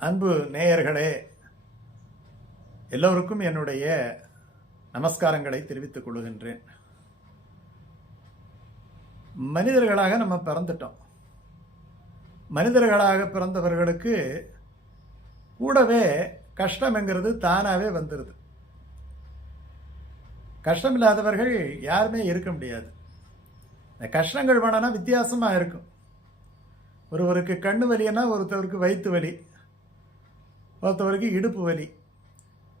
அன்பு நேயர்களே எல்லோருக்கும் என்னுடைய நமஸ்காரங்களை தெரிவித்துக் கொள்கின்றேன். மனிதர்களாக நம்ம பிறந்துட்டோம். மனிதர்களாக பிறந்தவர்களுக்கு கூடவே கஷ்டம்ங்கிறது தானாகவே வந்துடுது கஷ்டம் இல்லாதவர்கள் யாருமே இருக்க முடியாது. இந்த கஷ்டங்கள் வேணான்னா வித்தியாசமாக இருக்கும். ஒருவருக்கு கண்ணு வலின்னா ஒருத்தவருக்கு வயிற்று வலி. ஒருத்தவருக்கு இடுப்பு வலி.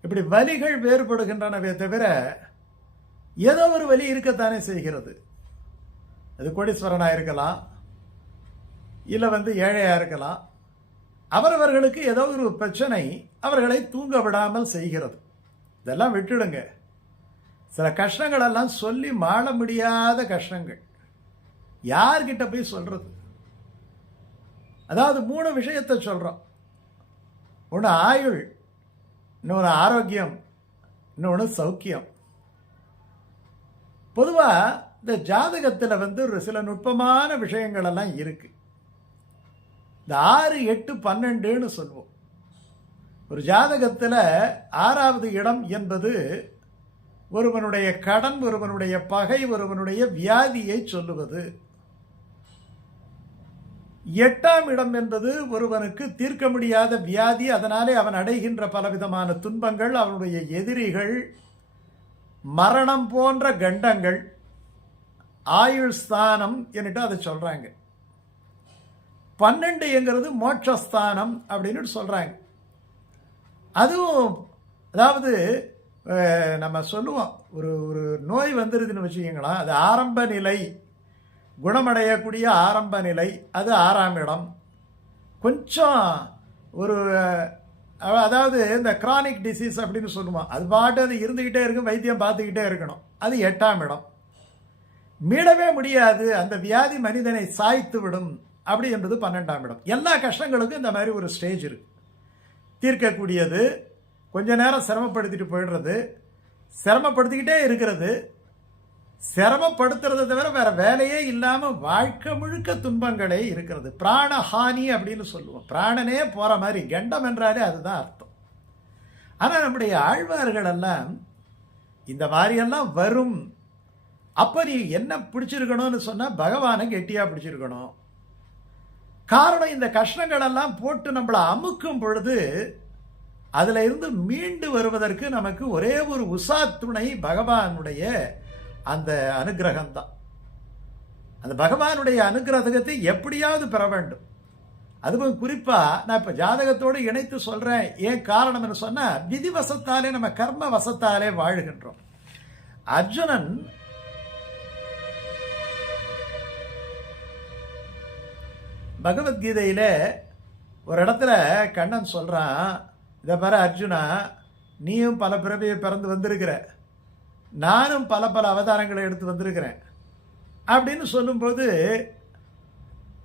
இப்படி வலிகள் வேறுபடுகின்றனவே தவிர ஏதோ ஒரு வலி இருக்கத்தானே செய்கிறது. அது கோடீஸ்வரனாக இருக்கலாம் இல்லை வந்து ஏழையாக இருக்கலாம். அவரவர்களுக்கு ஏதோ ஒரு பிரச்சனை அவர்களை தூங்க விடாமல் செய்கிறது. இதெல்லாம் விட்டுடுங்க. சில கஷ்டங்கள் எல்லாம் சொல்லி மாள முடியாத கஷ்டங்கள். யார்கிட்ட போய் சொல்றது? அதாவது மூணு விஷயத்தை சொல்கிறோம் ஒன்று ஆயுள் இன்னொன்று ஆரோக்கியம் இன்னொன்று சௌக்கியம். பொதுவாக இந்த ஜாதகத்தில் வந்து ஒரு சில நுட்பமான விஷயங்கள் எல்லாம் இந்த ஆறு எட்டு பன்னெண்டுன்னு சொல்லுவோம். ஒரு ஜாதகத்தில் ஆறாவது இடம் என்பது ஒருவனுடைய கடன் ஒருவனுடைய பகை ஒருவனுடைய வியாதியை சொல்லுவது. எட்டாம் இடம் என்பது ஒருவனுக்கு தீர்க்க முடியாத வியாதி அதனாலே அவன் அடைகின்ற பலவிதமான துன்பங்கள் அவனுடைய எதிரிகள் மரணம் போன்ற கண்டங்கள் ஆயுள் ஸ்தானம் என்னட்டு அதை சொல்கிறாங்க பன்னெண்டுங்கிறது மோட்சஸ்தானம் அப்படின்னு சொல்கிறாங்க அதுவும் அதாவது நம்ம சொல்லுவோம் ஒரு ஒரு நோய் வந்துருதுன்னு வச்சுக்கோங்களேன் அது ஆரம்ப நிலை. குணமடையக்கூடிய ஆரம்ப நிலை அது ஆறாம் இடம். கொஞ்சம் ஒரு அதாவது இந்த கிரானிக் டிசீஸ் அப்படின்னு சொல்லுவோம். அது பாட்டு அது இருந்துக்கிட்டே இருக்கும் வைத்தியம் பார்த்துக்கிட்டே இருக்கணும். அது எட்டாம் இடம். மீளவே முடியாது அந்த வியாதி மனிதனை சாய்த்து விடும் அப்படி என்பது பன்னெண்டாம் இடம். எல்லா கஷ்டங்களுக்கும் இந்த மாதிரி ஒரு ஸ்டேஜ் இருக்கு. தீர்க்கக்கூடியது கொஞ்ச நேரம் சிரமப்படுத்திட்டு போயிடுறது சிரமப்படுத்திக்கிட்டே இருக்கிறது சிரமப்படுத்துறதை தவிர வேற வேலையே இல்லாமல் வாழ்க்கை முழுக்க துன்பங்களே இருக்கிறது. பிராணஹானி அப்படின்னு சொல்லுவோம். பிராணனே போகிற மாதிரி கெண்டம் என்றாலே அதுதான் அர்த்தம். ஆனால் நம்முடைய ஆழ்வார்கள் எல்லாம் இந்த மாதிரியெல்லாம் வரும். அப்போ நீ என்ன பிடிச்சிருக்கணும்னு சொன்னால் பகவானை கெட்டியாக பிடிச்சிருக்கணும். காரணம் இந்த கஷ்டங்களெல்லாம் போட்டு நம்மளை அமுக்கும் பொழுது அதில் இருந்து மீண்டு வருவதற்கு நமக்கு ஒரே ஒரு உசா துணை பகவானுடைய அந்த அனுகிரகம்தான். அந்த பகவானுடைய அனுகிரகத்தை எப்படியாவது பெற வேண்டும். அதுவும் குறிப்பாக நான் இப்போ ஜாதகத்தோடு இணைத்து சொல்கிறேன் ஏன் காரணம்னு சொன்னால் விதி வசத்தாலே நம்ம கர்ம வசத்தாலே வாழ்கின்றோம். அர்ஜுனன் பகவத்கீதையில் ஒரு இடத்துல கண்ணன் சொல்கிறான் இதை பாரு அர்ஜுனா நீயும் பல பிறவியை பிறந்து வந்திருக்கிற. நானும் பல பல அவதாரங்களை எடுத்து வந்திருக்கிறேன். அப்படின்னு சொல்லும்போது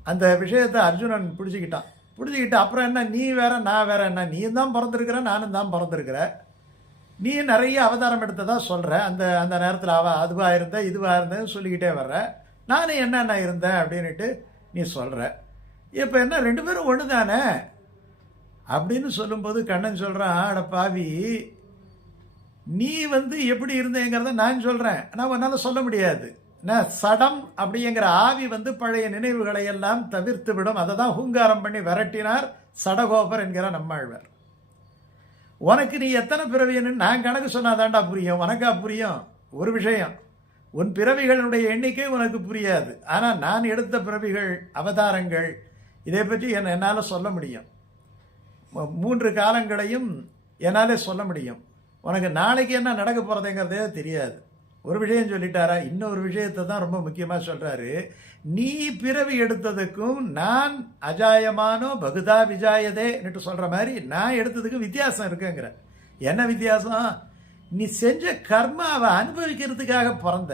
அந்த விஷயத்தை அர்ஜுனன் பிடிச்சிக்கிட்டான் பிடிச்சிக்கிட்டு அப்புறம் என்ன நீ வேற நான் வேற என்ன நீ தான் பிறந்திருக்கிற நானும் தான் பிறந்திருக்கிற. நீ நிறைய அவதாரம் எடுத்ததாக சொல்கிற அந்த அந்த நேரத்தில் அவ அதுவாக இருந்த இதுவாக இருந்தேன்னு சொல்லிக்கிட்டே வர்ற. நானும் என்னென்ன இருந்தேன் அப்படின்ட்டு நீ சொல்கிற இப்போ என்ன ரெண்டு பேரும் ஒன்று தானே அப்படின்னு சொல்லும்போது கண்ணன் சொல்கிறான் அட பாவி நீ வந்து எப்படி இருந்தேங்கிறத நான் சொல்கிறேன் ஆனால் உன்னால் சொல்ல முடியாது. என்ன சடம் அப்படிங்கிற ஆவி வந்து பழைய நினைவுகளை எல்லாம் தவிர்த்து விடும். அதை தான் ஹூங்காரம் பண்ணி விரட்டினார் சடகோபர் என்கிற நம்மாழ்வார். உனக்கு நீ எத்தனை பிறவின்னு நான் கணக்கு சொன்னாதாண்டா புரியும். உனக்கா புரியும்? ஒரு விஷயம். உன் பிறவிகளுடைய எண்ணிக்கை உனக்கு புரியாது. ஆனால் நான் எடுத்த பிறவிகள் அவதாரங்கள் இதை பற்றி என் என்னால் சொல்ல முடியும். மூன்று காலங்களையும் என்னாலே சொல்ல முடியும். உனக்கு நாளைக்கு என்ன நடக்க போகிறதுங்கிறதே தெரியாது. ஒரு விஷயம் சொல்லிட்டாரா? இன்னொரு விஷயத்தை தான் ரொம்ப முக்கியமாக சொல்கிறாரு நீ பிறவி எடுத்ததுக்கும் நான் அஜாயமானோ பகுதா விஜாயதேன்னுட்டு சொல்கிற மாதிரி நான் எடுத்ததுக்கும் வித்தியாசம் இருக்குங்கிற. என்ன வித்தியாசம்? நீ செஞ்ச கர்மாவை அனுபவிக்கிறதுக்காக பிறந்த.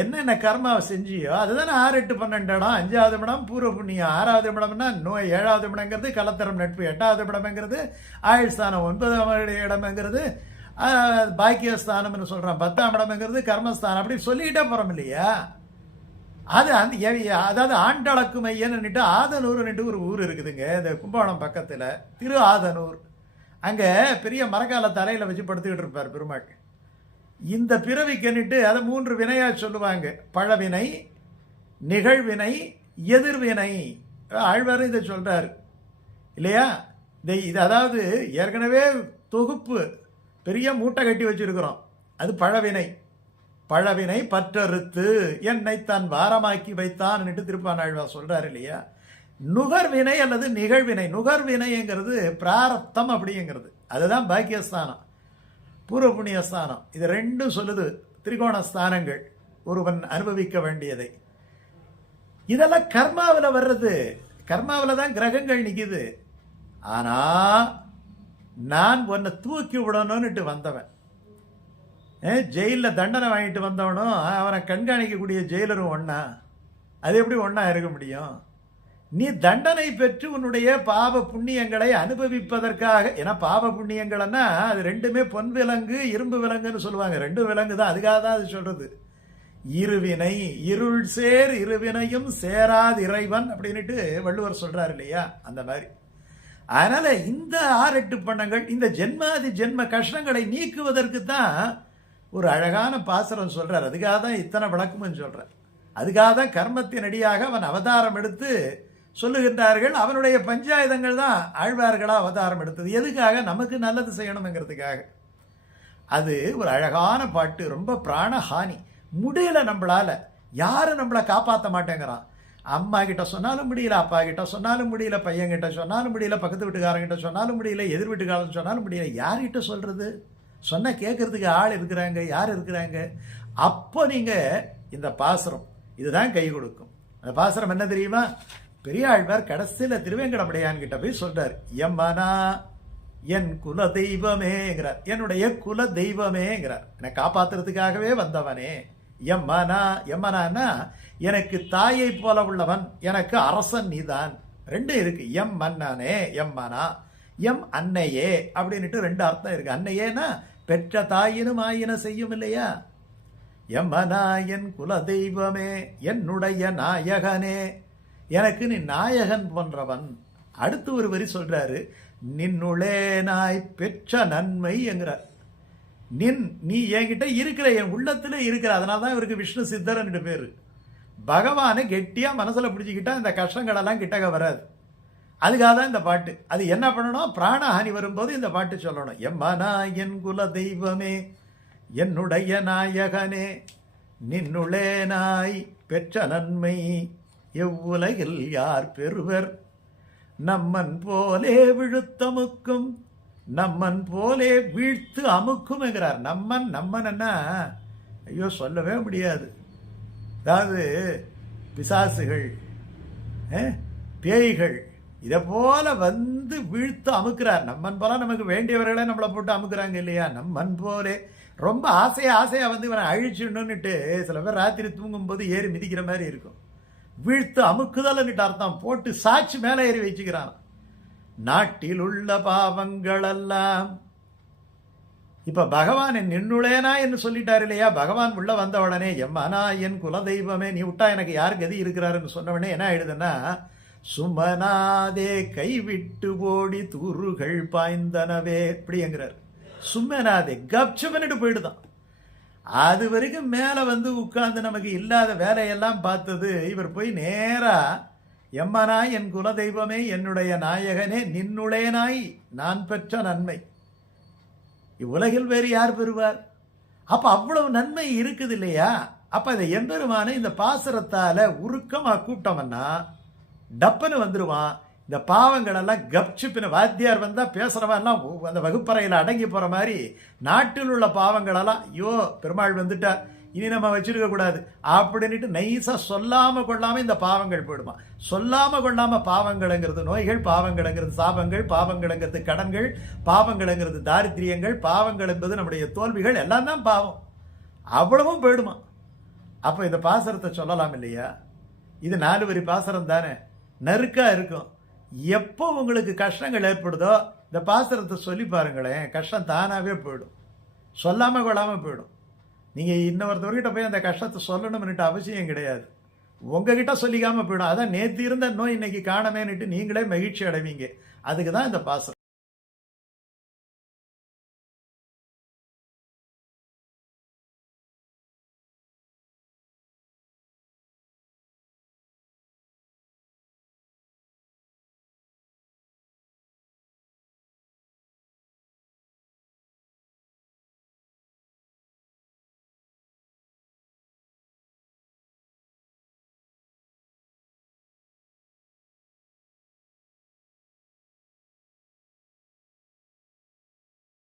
என்னென்ன கர்மாவை செஞ்சியோ அதுதானே ஆறு எட்டு பன்னெண்டு இடம். அஞ்சாவது இடம் பூர்வ புண்ணியம். ஆறாவது இடம்னா நோய். ஏழாவது இடம்ங்கிறது கலத்தரம் நட்பு. எட்டாவது இடம்ங்கிறது ஆயுள் ஸ்தானம் ஒன்பதாம் இடம்ங்கிறது பாக்கியஸ்தானம்னு சொல்கிறான் பத்தாம் இடம்ங்கிறது கர்மஸ்தானம். அப்படி சொல்லிக்கிட்டே போகிறோம் இல்லையா? அது அந்த அதாவது ஆண்டளக்கு மையன்னுட்டு ஆதனூர்னுட்டு ஒரு ஊர் இருக்குதுங்க. இந்த கும்பகோணம் பக்கத்தில் திரு ஆதனூர். அங்கே பெரிய மரக்கால தலையில் வச்சு படுத்துக்கிட்டு இருப்பார் பெருமாள். இந்த பிறவிக்குன்னுட்டு அதை மூன்று வினையாக சொல்லுவாங்க. பழவினை நிகழ்வினை எதிர்வினை. ஆழ்வாரும் இதை சொல்கிறார் இல்லையா? இந்த இது அதாவது ஏற்கனவே தொகுப்பு பெரிய மூட்டை கட்டி வச்சிருக்கிறோம். அது பழவினை. பழவினை பற்றறுத்து என்னை தான் வாரமாக்கி வைத்தான்னுட்டு திருப்பானாழ்வார் சொல்கிறார் இல்லையா? நுகர்வினை அல்லது நிகழ்வினை. நுகர்வினைங்கிறது பிராரப்தம் அப்படிங்கிறது. அதுதான் பாக்கியஸ்தானம். பூர்வ புண்ணிய ஸ்தானம். இது ரெண்டும் சொல்லுது திரிகோண ஸ்தானங்கள். ஒருவன் அனுபவிக்க வேண்டியதை. இதெல்லாம் கர்மாவில் வர்றது. கர்மாவில் தான் கிரகங்கள் நிற்கிது ஆனால் நான் உன்னை தூக்கி விடணும்னுட்டு வந்தவன். ஜெயிலில் தண்டனை வாங்கிட்டு வந்தவனும் அவனை கண்காணிக்கக்கூடிய ஜெயிலரும் ஒன்றா அது எப்படி ஒன்றா இருக்க முடியும்? நீ தண்டனை பெற்று உன்னுடைய பாவ புண்ணியங்களை அனுபவிப்பதற்காக ஏன்னா பாவ புண்ணியங்கள்னா அது ரெண்டுமே பொன் விலங்கு இரும்பு விலங்குன்னு சொல்லுவாங்க. ரெண்டு விலங்கு தான். அதுக்காக தான் அது சொல்றது. இருவினை இருள் சேர் இருவினையும் சேராது இறைவன் அப்படின்னுட்டு வள்ளுவர் சொல்றாரு இல்லையா? அந்த மாதிரி. அதனால இந்த ஆறெட்டு பண்ணங்கள் இந்த ஜென்மாதி ஜென்ம கஷ்டங்களை நீக்குவதற்கு தான் ஒரு அழகான பாசுரம் சொல்றார். அதுக்காக தான் இத்தனை விளக்கமும் சொல்றார். அதுக்காக தான் கர்மத்தின் அடியாக அவன் அவதாரம் எடுத்து சொல்லுகின்றார்கள் அவனுடைய பஞ்சாயுதங்கள் தான் ஆழ்வார்களாக அவதாரம் எடுத்தது. எதுக்காக? நமக்கு நல்லது செய்யணுங்கிறதுக்காக அது ஒரு அழகான பாட்டு ரொம்ப பிராணஹானி. முடியல நம்மளால். யாரும் நம்மளை காப்பாற்ற மாட்டேங்கிறான்? அம்மா கிட்ட சொன்னாலும் முடியல அப்பா கிட்ட சொன்னாலும் முடியல பையன்கிட்ட சொன்னாலும் முடியல பக்கத்து வீட்டுக்காரங்கிட்ட சொன்னாலும் முடியல எதிர் வீட்டுக்காரன் சொன்னாலும் முடியல. யார்கிட்ட சொல்கிறது சொன்ன கேட்கறதுக்கு ஆள் இருக்கிறாங்க யார் இருக்கிறாங்க? அப்போ நீங்கள் இந்த பாசுரம் இதுதான் கை கொடுக்கும். அந்த பாசுரம் என்ன தெரியுமா? பெரியாழ்வார் கடைசியில் திருவேங்கடமுடையான் கிட்ட போய் சொல்றார் எம்மனா என் குல தெய்வமேங்கிறார் என்னுடைய குல தெய்வமேங்கிறார் என்னை காப்பாத்துறதுக்காகவே வந்தவனே எம்மனா எம்மனான்னா எனக்கு தாயை போல உள்ளவன் எனக்கு அரசன் நீதான். ரெண்டு இருக்கு. எம் மன்னானே எம்மனா எம் அன்னையே அப்படின்னுட்டு ரெண்டு அர்த்தம் இருக்கு. அன்னையேனா பெற்ற தாயினும் ஆயின செய்யும் இல்லையா? எம்மனா என் குல தெய்வமே என்னுடைய நாயகனே எனக்கு நீ நாயகன் போன்றவன். அடுத்து ஒரு வரி சொல்கிறாரு நின்னுளே நாய் பெற்ற நன்மை என்கிறார். நின் நீ என்கிட்ட இருக்கிற என் உள்ளத்தில் இருக்கிற அதனால தான் இவருக்கு விஷ்ணு சித்தரன் பேர். பகவானை கெட்டியாக மனசில் பிடிச்சிக்கிட்டா இந்த கஷ்டங்களெல்லாம் கிட்டக கிட்டக்க வராது. அதுக்காக தான் இந்த பாட்டு. அது என்ன பண்ணணும்? பிராணஹானி வரும்போது இந்த பாட்டு சொல்லணும். எம்மனா என் குல தெய்வமே என்னுடைய நாயகனே நின்னுளே நாய் பெற்ற நன்மை எவ்வுலகில் யார் பெறுவர்? நம்மன் போலே விழுத்தமுக்கும் நம்மன் போலே வீழ்த்து அமுக்கும் என்கிறார். நம்மன் நம்மன்னா ஐயோ சொல்லவே முடியாது. அதாவது பிசாசுகள் பேய்கள் இதை போல வந்து வீழ்த்து அமுக்கிறார். நம்மன் போல நமக்கு வேண்டியவர்களே நம்மளை போட்டு அமுக்கிறாங்க இல்லையா? நம்மன் போலே. ரொம்ப ஆசையாக ஆசையாக வந்து இவனை அழிச்சிடணுன்னுட்டு சில பேர் ராத்திரி தூங்கும்போது ஏறி மிதிக்கிற மாதிரி இருக்கும். வீழ்த்து அமுக்குதல்னுட்டு அர்த்தம். போட்டு சாட்சி மேலே ஏறி வச்சுக்கிறான் நாட்டில் உள்ள பாவங்களெல்லாம். இப்ப பகவான் என் நின்னுளேனா என்று சொல்லிட்டார் இல்லையா? பகவான் உள்ள வந்த உடனே எம்மனா என் குல தெய்வமே நீ விட்டா எனக்கு யார் கதி இருக்கிறாருன்னு சொன்ன உடனே என்ன ஆயிடுதுன்னா சுமனாதே கைவிட்டு ஓடி தூறுகள் பாய்ந்தனவே இப்படிங்கிறார் சும்மனாதே கப்சவனிட்டு போயிடுதான். அது வரைக்கும் மேலே வந்து உட்கார்ந்து நமக்கு இல்லாத வேலையெல்லாம் பார்த்தது இவர் போய் நேராக எம்மனாய் என் குலதெய்வமே என்னுடைய நாயகனே நின்னுளேனாய் நான் பெற்ற நன்மை. இவ்வுலகில் வேறு யார் பெறுவார்? அப்போ அவ்வளவு நன்மை இருக்குது இல்லையா? அப்போ இந்த எம்பெருமான இந்த பாசுரத்தால் உருக்கமாக கூப்பிட்டவன்னா டப்புன்னு வந்துடுவான் இந்த பாவங்களெல்லாம் கப்சிப்பின வாத்தியார் வந்தால் பேசுகிறவெல்லாம் அந்த வகுப்பறையில் அடங்கி போகிற மாதிரி நாட்டில் உள்ள பாவங்களெல்லாம் ஐயோ பெருமாள் வந்துட்டார் இனி நம்ம வச்சிருக்க கூடாது அப்படின்னுட்டு நைஸா சொல்லாமல் கொள்ளாமல் இந்த பாவங்கள் போயிடுமா? சொல்லாமல் கொள்ளாமல் பாவங்கள்ங்கிறது நோய்கள் பாவங்கள்ங்கிறது சாபங்கள் பாவங்கள்ங்கிறது கடன்கள் பாவங்கள்ங்கிறது தாரித்திரியங்கள் பாவங்கள் என்பது நம்முடைய தோல்விகள் எல்லாம் தான் பாவம். அவ்வளவும் போயிடுமா? அப்போ இந்த பாசரத்தை சொல்லலாம் இல்லையா? இது நாலு வரி பாசரம் தானே? நறுக்காக இருக்கும். எப்போ உங்களுக்கு கஷ்டங்கள் ஏற்படுதோ இந்த பாசரத்தை சொல்லி பாருங்களேன் கஷ்டம் தானாகவே போயிடும். சொல்லாமல் கொள்ளாமல் போயிடும். நீங்கள் இன்னொருத்தவர்கிட்ட போய் அந்த கஷ்டத்தை சொல்லணும்னுட்டு அவசியம் கிடையாது. உங்ககிட்ட சொல்லிக்காமல் போயிடும். அதான் நேற்று இருந்த நோய் இன்னைக்கு காணமேன்னுட்டு நீங்களே மகிழ்ச்சி அடைவீங்க. அதுக்கு தான் இந்த பாசம்